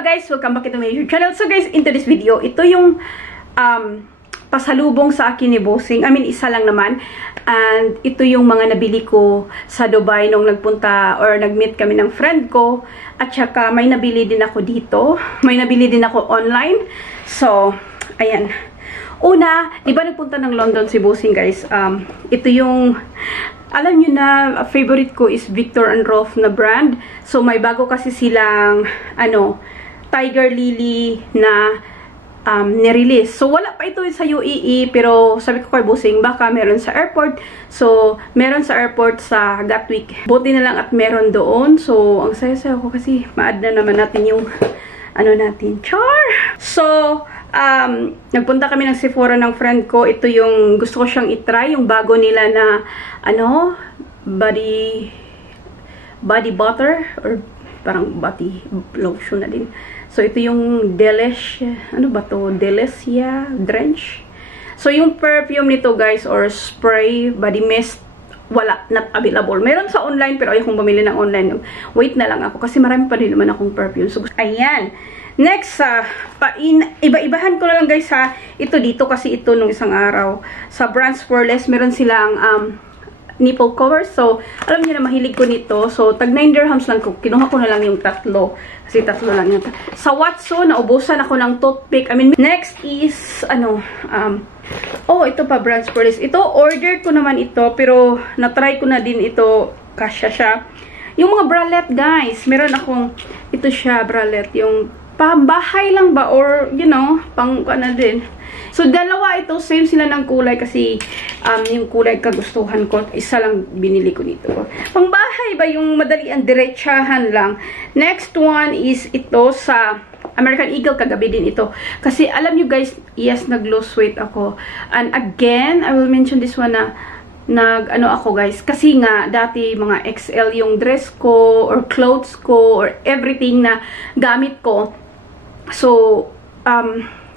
Hello guys! Welcome back to my YouTube channel. So guys, into this video, ito yung pasalubong sa akin ni Bossing. I mean, isa lang naman. And ito yung mga nabili ko sa Dubai nung nagpunta or nag-meet kami ng friend ko. At saka may nabili din ako dito. May nabili din ako online. So, ayan. Una, di ba nagpunta ng London si Bossing guys? Ito yung... Alam nyo na, favorite ko is Viktor and Rolf na brand. So, may bago kasi silang, Tiger Lily na nirelease. So, wala pa ito sa UAE, pero sabi ko kay Bossing, baka meron sa airport. So, meron sa airport sa Gatwick. Buti na lang at meron doon. So, ang saya-saya ko kasi ma-add na naman natin yung, natin, char! So, nagpunta kami ng Sephora ng friend ko. Ito yung gusto ko siyang itry, yung bago nila na body butter or parang body lotion na din. So ito yung Delicia, Delicia Drench. So yung perfume nito guys or spray body mist, wala, not available. Meron sa online pero ayokong bumili ng online. Wait na lang ako kasi marami pa din naman akong perfume. So ayan. Next, iba-ibahan ko na lang guys ha. Ito dito kasi ito nung isang araw. Sa Brands for Less, meron silang nipple covers. So, alam niyo na mahilig ko nito. So, tag 9 dirhams lang ko. Kinuha ko na lang yung tatlo. Kasi tatlo lang yun. Sa Watson, naubusan ako ng toothpick. Next is, ito pa, Brands for Less. Ito, order ko naman ito. Pero, na-try ko na din ito. Kasya siya. Yung mga bralette guys. Meron akong, ito siya, bralette. Yung pambahay lang ba or pang din. So dalawa ito, same sila ng kulay kasi yung kulay kagustuhan ko, isa lang binili ko dito. Pangbahay ba yung madali ang diretsahan lang. Next one is ito sa American Eagle, kagabi din ito. Kasi alam nyo guys, yes, nag-lose weight ako. And again, I will mention this one na ako guys, kasi nga dati mga XL yung dress ko or clothes ko or everything na gamit ko. So,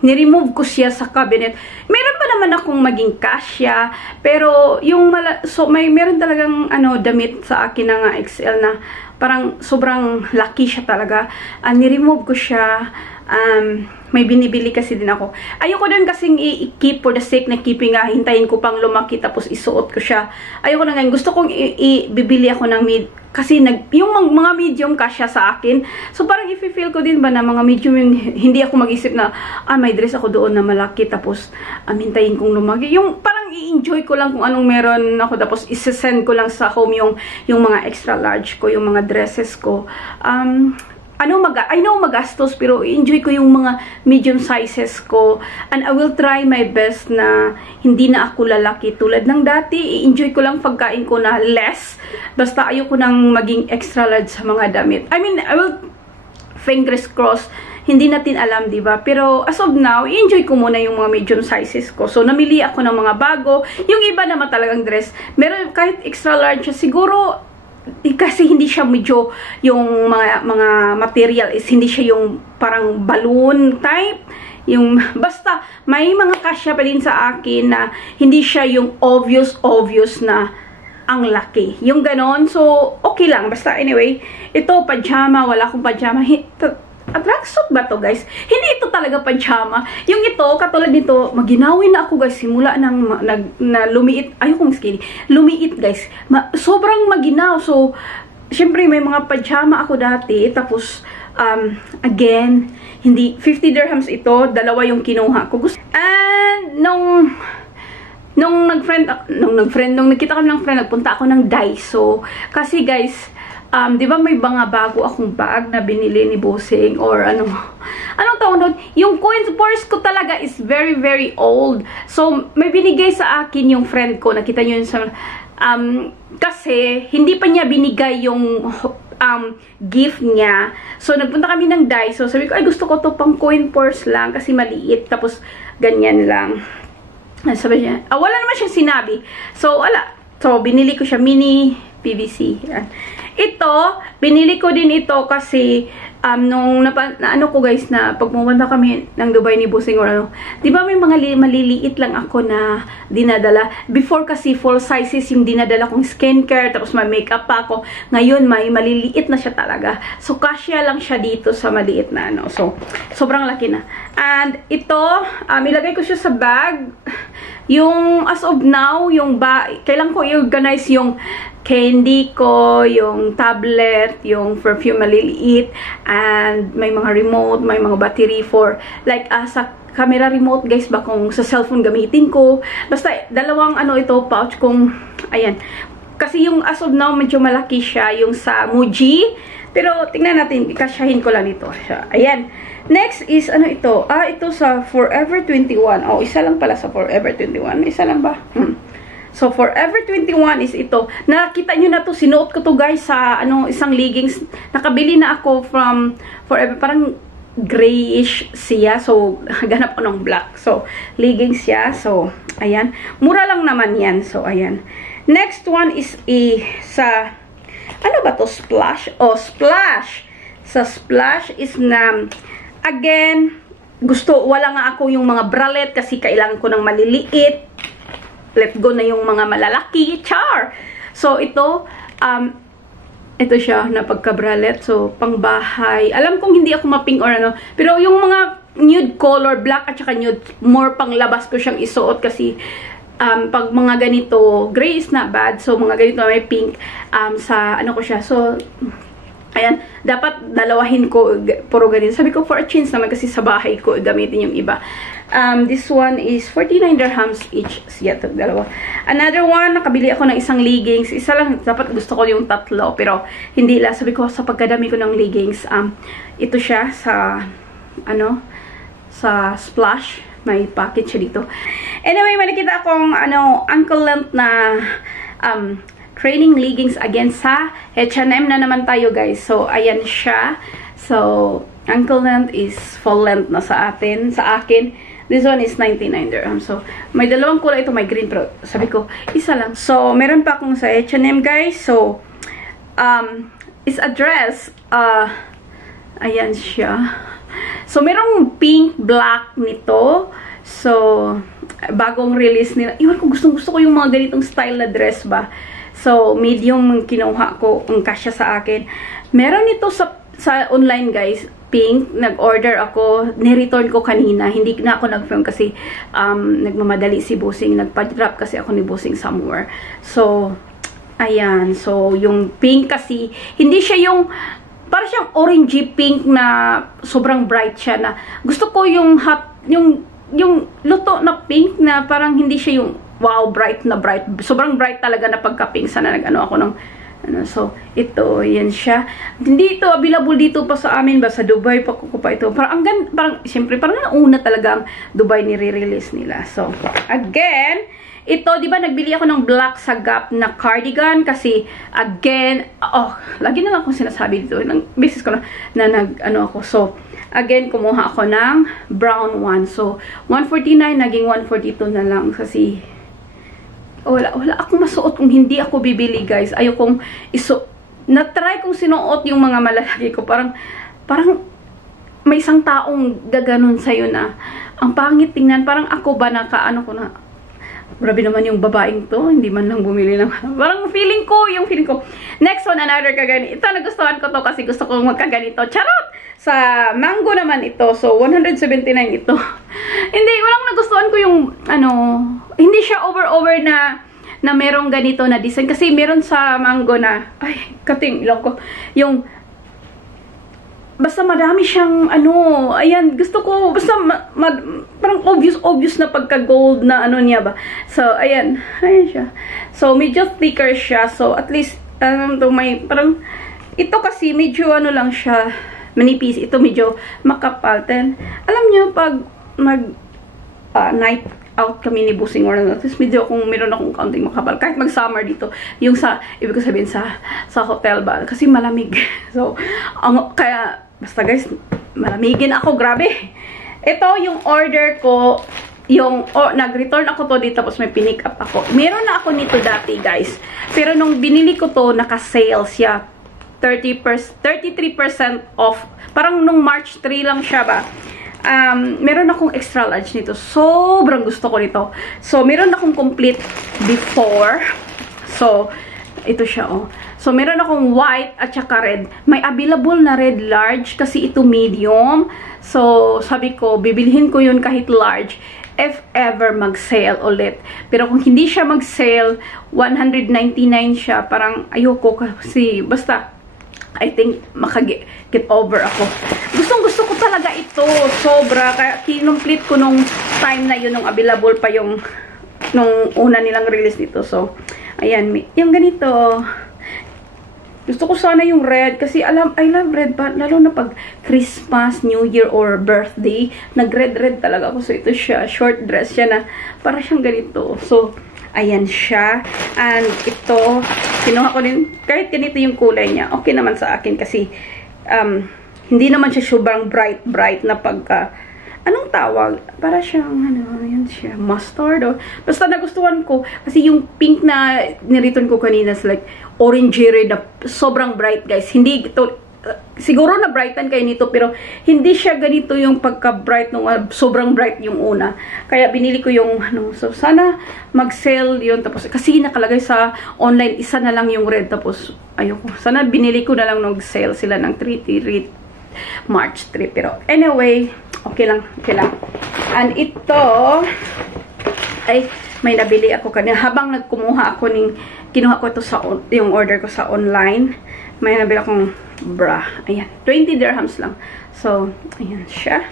ni-remove ko siya sa cabinet. Meron pa naman akong maging kasya, pero yung meron talagang damit sa akin na nga XL na parang sobrang laki siya talaga. Ni-remove ko siya. May binibili kasi din ako. Ayoko din kasing i-keep for the sake na keeping nga. Hintayin ko pang lumaki tapos isuot ko siya. Ayoko na nga. Gusto kong bibili ako ng kasi yung mga medium kasya sa akin. So parang i-feel ko din ba na mga medium hindi ako mag-isip na may dress ako doon na malaki tapos hintayin kong lumaki. Yung parang i-enjoy ko lang kung anong meron ako tapos i-send ko lang sa home yung mga extra large ko, yung mga dresses ko. I know magastos pero enjoy ko yung mga medium sizes ko and I will try my best na hindi na ako lalaki tulad ng dati. I-enjoy ko lang pagkain ko na less basta ayoko nang maging extra large sa mga damit. I will fingers crossed, hindi natin alam, diba? Pero as of now, i-enjoy ko muna yung mga medium sizes ko. So namili ako ng mga bago. Yung iba naman talagang dress, meron kahit extra large siguro. Kasi hindi siya medyo yung mga material is hindi siya yung parang balloon type, yung basta may mga kasya pa din sa akin na hindi siya yung obvious na ang laki, yung ganon. So okay lang, basta anyway, ito pajama, wala akong pajama. Tracksuit ba to guys? Hindi ito talaga pajama. Yung ito, katulad nito, maginawin na ako guys simula nang na lumiit. Ayokong skinny. Lumiit guys. Sobrang maginaw. So, syempre may mga pajama ako dati. Tapos, again, hindi 50 dirhams ito. Dalawa yung kinuha ko. And, nung nagkita kami ng friend, nagpunta ako ng Daiso. Kasi guys, di ba may mga bago akong bag na binili ni Bossing or anong tawag doon? Yung coins purse ko talaga is very very old. So may binigay sa akin yung friend ko, nakita niyo yun sa kasi hindi pa niya binigay yung gift niya. So nagpunta kami ng Daiso. Sabi ko ay gusto ko to pang coin purse lang kasi maliit tapos ganyan lang. Sabi niya, wala naman siyang sinabi. So wala. So binili ko siya mini PVC. Ito, binili ko din ito kasi nung ano ko guys, na pag pumunta kami ng Dubai ni Busing or ano, di ba may mga maliliit lang ako na dinadala. Before kasi full sizes yung dinadala kong skincare, tapos may makeup pa ako. Ngayon may maliliit na siya talaga. So kasya lang siya dito sa maliit na ano. So sobrang laki na. And ito, ilagay ko siya sa bag. Yung as of now, yung kailan ko i-organize yung candy ko, yung tablet, yung perfume maliliit, and may mga remote, may mga battery for, like, sa camera remote, guys, ba kung sa cellphone gamitin ko. Basta, dalawang, ito, pouch kong, ayan. Kasi yung as of now, medyo malaki siya, yung sa Muji. Pero, tingnan natin, ikasyahin ko lang ito. Ayan. Next is, ito? Ito sa Forever 21. Oh, isa lang pala sa Forever 21. Isa lang ba? So, Forever 21 is ito. Nakita nyo na to, sinuot ko to guys sa, isang leggings. Nakabili na ako from Forever. Parang grayish siya. So, ganap ko ng black. So, leggings siya. So, ayan. Mura lang naman yan. So, ayan. Next one is sa, ano ba to? Splash? Oh, Splash. Sa Splash is na, again, wala nga ako yung mga bralette kasi kailangan ko ng maliliit. Let go na yung mga malalaki. Char! So, ito, ito siya na pagka-bralette. So, pangbahay. Alam kong hindi ako ma-pink or ano. Pero yung mga nude color, black at saka nude, more panglabas ko siyang isuot kasi pag mga ganito, gray is not bad. So, mga ganito may pink sa ko siya. So, ayan, dapat dalawahin ko, puro ganito. Sabi ko, for a change naman kasi sa bahay ko gamitin yung iba. This one is 49 dirhams each. Siya ito, dalawa. Another one, nakabili ako ng isang leggings. Isa lang, dapat gusto ko yung tatlo. Pero, hindi lang. Sabi ko, sa pagkadami ko ng leggings, ito siya sa, sa Splash. May package siya dito. Anyway, may nakita akong, ankle length na, training leggings again sa H&M na naman tayo guys. So, ayan siya. So, ankle length is full length na sa akin. This one is 99 dirhams. So, may dalawang kulay ito. May green pero sabi ko, isa lang. So, meron pa akong sa H&M guys. So, is a dress. Ayan siya. So, merong pink, black nito. So, bagong release nila. Iwan ko, gustong-gusto ko yung mga ganitong style na dress ba. So, medium kinuha ko ang kasya sa akin. Meron ito sa online guys, pink. Nag-order ako. Ni-return ko kanina. Hindi na ako nag-film kasi nagmamadali si Busing. Nagpa-drop kasi ako ni Busing somewhere. So, ayan. So, yung pink kasi, hindi siya yung, para siyang orangey pink na sobrang bright siya na. Gusto ko yung yung luto na pink na parang hindi siya yung wow, bright na bright. Sobrang bright talaga na pagka-pink. Sana ako ng, so, ito, yan siya. Hindi ito available dito pa sa amin ba, sa Dubai pa ko pa ito. Parang, siyempre, parang nauna talaga ang Dubai nire-release nila. So, again, ito, di ba, nagbili ako ng black sa Gap na cardigan kasi, again, lagi na lang akong sinasabi dito. Basis ko na ako. So, again, kumuha ako ng brown one. So, 149, naging 142 na lang kasi, wala akong masuot kung hindi ako bibili guys. Ayokong na-try kong sinuot yung mga malalaki ko. Parang may isang taong gaganon sa'yo na ang pangit tingnan. Parang ako ba ko na, grabe naman yung babaeng to, hindi man lang bumili ng, parang feeling ko. Next one, another kaganito. Ito, nagustuhan ko to kasi gusto kong magkaganito. Charot! Sa Mango naman ito. So, 179 ito. Hindi, walang nagustuhan ko yung, hindi siya over na merong ganito na design. Kasi meron sa Mango na, ay, kating, ilang ko, yung, basta madami siyang, ayan, gusto ko, basta, parang obvious na pagka-gold na, niya ba. So, ayan siya. So, medyo thicker siya. So, at least, may, parang, ito kasi, medyo, lang siya, manipis. Ito, medyo makapal. Then, alam niyo, pag, night out kami ni Busing or at least medyo meron akong kaunting makapal. Kahit mag-summer dito, yung ibig ko sabihin sa hotel ba, kasi malamig. So, kaya, basta guys, malamigin ako, grabe. Ito, yung order ko, nag-return ako to dito, tapos may pinick up ako. Meron na ako nito dati, guys. Pero nung binili ko to, naka-sale siya. 33% off. Parang nung March 3 lang siya ba. Meron akong extra large nito. Sobrang gusto ko nito. So, meron akong complete before. So, ito siya, oh. So, meron akong white at saka red. May available na red large kasi ito medium. So, sabi ko, bibilhin ko yun kahit large if ever mag-sale ulit. Pero kung hindi siya mag-sale, 199 siya. Parang ayoko kasi basta I think maka-get over ako. Gustong-gusto ko talaga ito. Sobra. Kaya kinumplete ko nung time na yun, nung available pa yung nung una nilang release nito. So, ayan. Yung ganito. Gusto ko sana yung red kasi I love red pa, lalo na pag Christmas, New Year, or birthday. Nag-red talaga ako. So, ito siya. Short dress siya na para siyang ganito. So, ayan siya. And ito, kinuha ko din. Kahit ganito yung kulay niya, okay naman sa akin kasi hindi naman siya sobrang bright na pagka anong tawag? Para siyang, ano, yan siya, mustard or, basta nagustuhan ko, kasi yung pink na niriton ko kanina is like, orangey red na sobrang bright, guys. Hindi ito, siguro na brighten kayo nito, pero hindi siya ganito yung pagka-bright nung sobrang bright yung una. Kaya binili ko yung, ano, so sana mag-sale yun, tapos, kasi nakalagay sa online, isa na lang yung red, tapos, ayoko, sana binili ko na lang nag-sale sila ng 3 March 3, pero anyway, okay lang. And ito, ay, may nabili ako kanina. Habang nagkumuha ako kinuha ko ito sa, yung order ko sa online. May nabili akong bra. Ayan, 20 dirhams lang. So, ayan siya.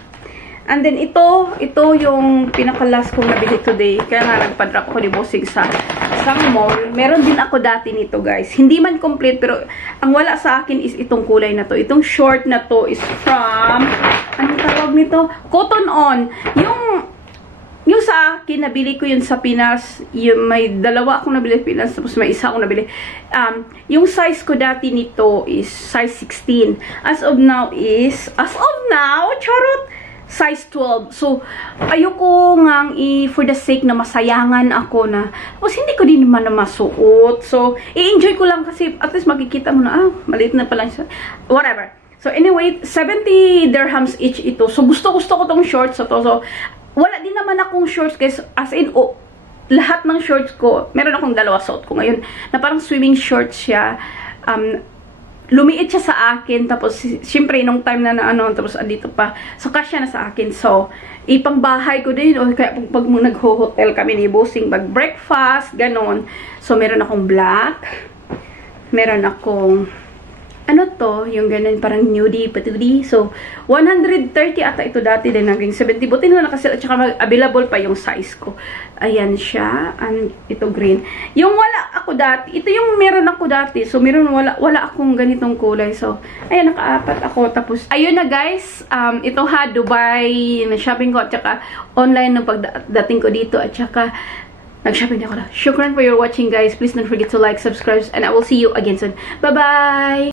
And then, ito yung pinaka-last kong nabili today. Kaya nga, nagpa-drop ako ni Bossing sa isang mall. Meron din ako dati nito, guys. Hindi man complete, pero ang wala sa akin is itong kulay na to. Itong short na to is from, anong tawag nito? Cotton On. Yung sa akin, nabili ko yun sa Pinas. Yung may dalawa akong nabili sa Pinas, tapos may isa akong nabili. Yung size ko dati nito is size 16. As of now, charot! Size 12. So, ayoko nga for the sake na masayangan ako na, tapos hindi ko din naman na masuot. So, i-enjoy ko lang kasi at least makikita mo na, maliit na pala siya. Whatever. So, anyway, 70 dirhams each ito. So, gusto-gusto ko tong shorts. So, wala din naman akong shorts guys. As in, lahat ng shorts ko, meron akong dalawa suot ko ngayon, na parang swimming shorts siya. Lumiit siya sa akin, tapos syempre nung time na tapos andito pa, so kasya na sa akin. So, ipang bahay ko din, o kaya pag nag-hotel kami ni Bossing, mag-breakfast, ganon. So, meron akong black, meron akong, ano to, yung ganun, parang nudie, patudi. So, 130 ata ito dati din, naging 70. Buti na kasi, at saka available pa yung size ko. Ayan siya. And ito green. Yung wala ako dati, ito yung meron ako dati. So, wala akong ganitong kulay. So, ayan, naka-apat ako. Tapos, ayun na guys. Ito Dubai, na shopping ko, at saka online na pagdating ko dito, at saka nag-shopping ako na. Shukran for your watching guys. Please don't forget to like, subscribe, and I will see you again soon. Bye-bye!